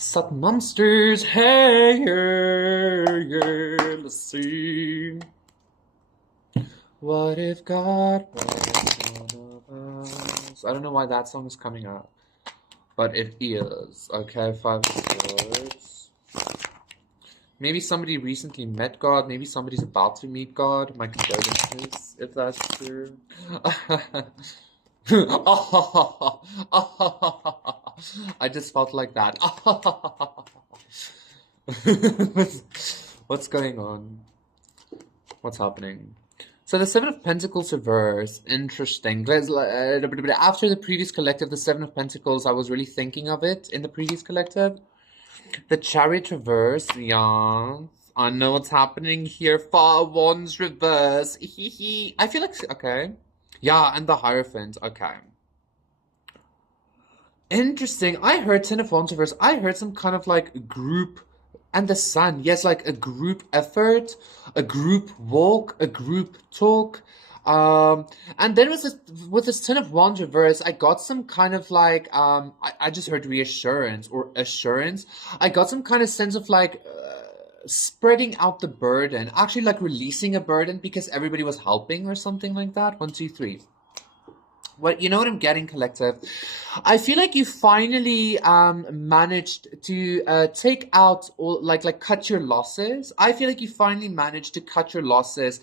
Sut monsters, hey, yeah, yeah, let's see. What if God was one of us? I don't know why that song is coming out, but it is. Okay, 5 words. Maybe somebody recently met God. Maybe somebody's about to meet God. My condolences, if that's true. I just felt like that. What's going on? What's happening? So the Seven of Pentacles reverse, interesting. After the previous collective, the Seven of Pentacles, I was really thinking of it in the previous collective. The Chariot reverse, yeah. I know what's happening here. Four Wands reverse. I feel like, okay. Yeah, and the Hierophant, okay. Interesting. I heard Ten of Wands reverse. I heard some kind of like group, and the Sun. Yes, like a group effort, a group walk, a group talk. And then with this Ten of Wands reverse, I got some kind of like, I just heard reassurance or assurance. I got some kind of sense of like, spreading out the burden, actually like releasing a burden because everybody was helping or something like that. 1, 2, 3. What, you know what I'm getting, collective? I feel like you finally managed to take out or like cut your losses. I feel like you finally managed to cut your losses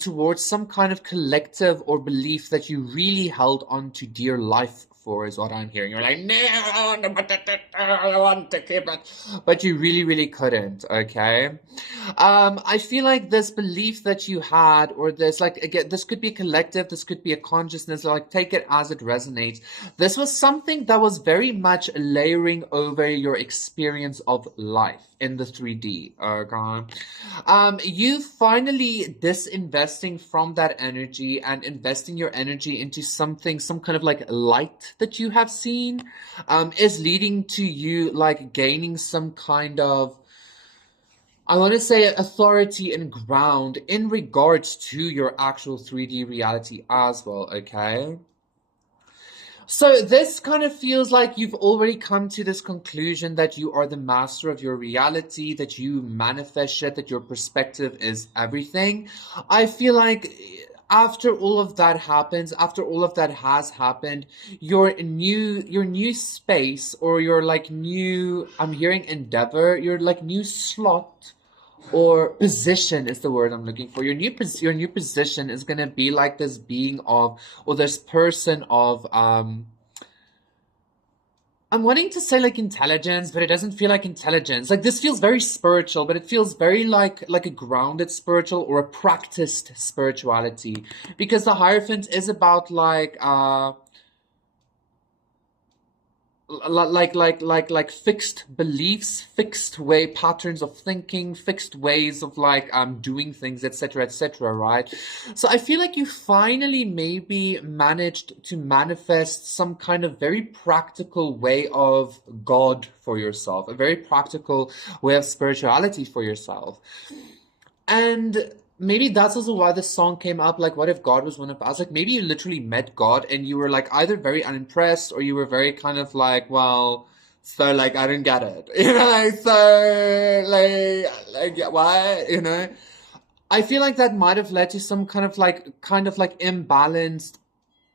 towards some kind of collective or belief that you really held on to dear life for, is what I'm hearing. You're like, no, I want to keep it, but you really, really couldn't. Okay. I feel like this belief that you had, or this, like, again, this could be a collective, this could be a consciousness, like, take it as it resonates. This was something that was very much layering over your experience of life in the 3D. Okay. You finally disinvesting from that energy and investing your energy into something, some kind of like light that you have seen, is leading to you like gaining some kind of, I want to say, authority and ground in regards to your actual 3D reality as well, okay? So this kind of feels like you've already come to this conclusion that you are the master of your reality, that you manifest shit, that your perspective is everything. I feel like after all of that happens, after all of that has happened, your new space, or your like new, I'm hearing endeavor, your like new slot or position is the word I'm looking for. Your new position is gonna be like this being of, or this person of, I'm wanting to say like intelligence, but it doesn't feel like intelligence. Like this feels very spiritual, but it feels very like a grounded spiritual or a practiced spirituality, because the Hierophant is about like like fixed beliefs, fixed way patterns of thinking, fixed ways of like doing things, etc., right? So I feel like you finally maybe managed to manifest some kind of very practical way of God for yourself, a very practical way of spirituality for yourself. And maybe that's also why the song came up, like, what if God was one of us? Like, maybe you literally met God and you were, like, either very unimpressed, or you were very kind of like, well, so, like, I don't get it. You know, like, so, yeah, what? You know? I feel like that might have led to some kind of like imbalanced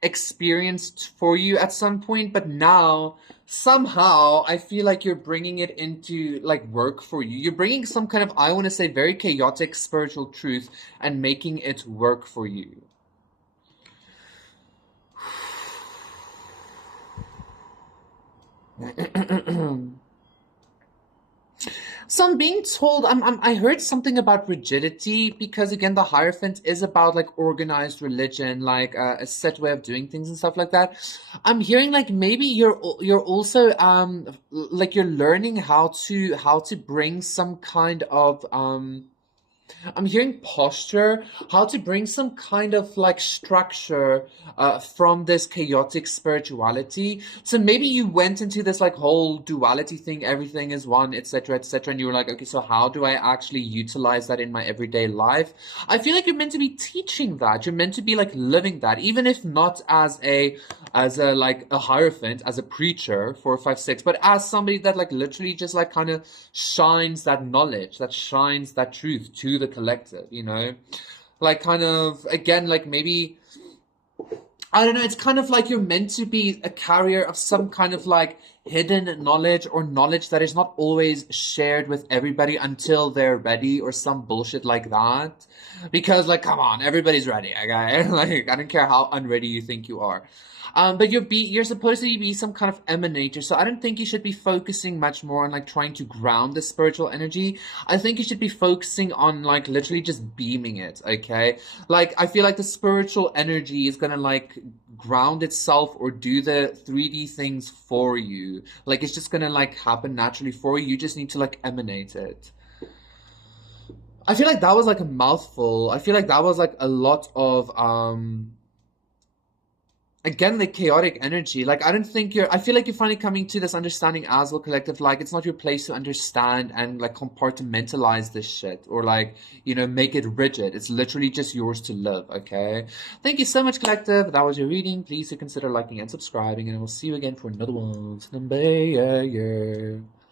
experienced for you at some point, but now somehow I feel like you're bringing it into like work for you. You're bringing some kind of, I want to say, very chaotic spiritual truth and making it work for you. So I'm being told, I heard something about rigidity, because again, the Hierophant is about like organized religion, like a set way of doing things and stuff like that. I'm hearing like maybe you're also like you're learning how to bring some kind of I'm hearing posture, how to bring some kind of like structure from this chaotic spirituality. So maybe you went into this like whole duality thing, everything is one, etc., etc., and you were like, okay, so how do I actually utilize that in my everyday life? I feel like you're meant to be teaching that. You're meant to be like living that, even if not as a like a hierophant, as a preacher, 4 5 6, but as somebody that like literally just like kind of shines that knowledge, that shines that truth to the collective, you know? Like kind of again, like maybe I don't know, it's kind of like you're meant to be a carrier of some kind of like hidden knowledge or knowledge that is not always shared with everybody until they're ready or some bullshit like that. Because like come on, everybody's ready, okay? Like I don't care how unready you think you are. But you're supposed to be some kind of emanator, so I don't think you should be focusing much more on like trying to ground the spiritual energy. I think you should be focusing on like literally just beaming it, okay? Like I feel like the spiritual energy is gonna like ground itself or do the 3D things for you. Like it's just gonna like happen naturally for you. You just need to like emanate it. I feel like that was like a mouthful. I feel like that was like a lot of again the chaotic energy. Like I don't think you're I feel like you're finally coming to this understanding as well collective, like it's not your place to understand and like compartmentalize this shit or like make it rigid. It's literally just yours to live. Okay, thank you so much collective. That was your reading. Please do consider liking and subscribing, and we'll see you again for another one.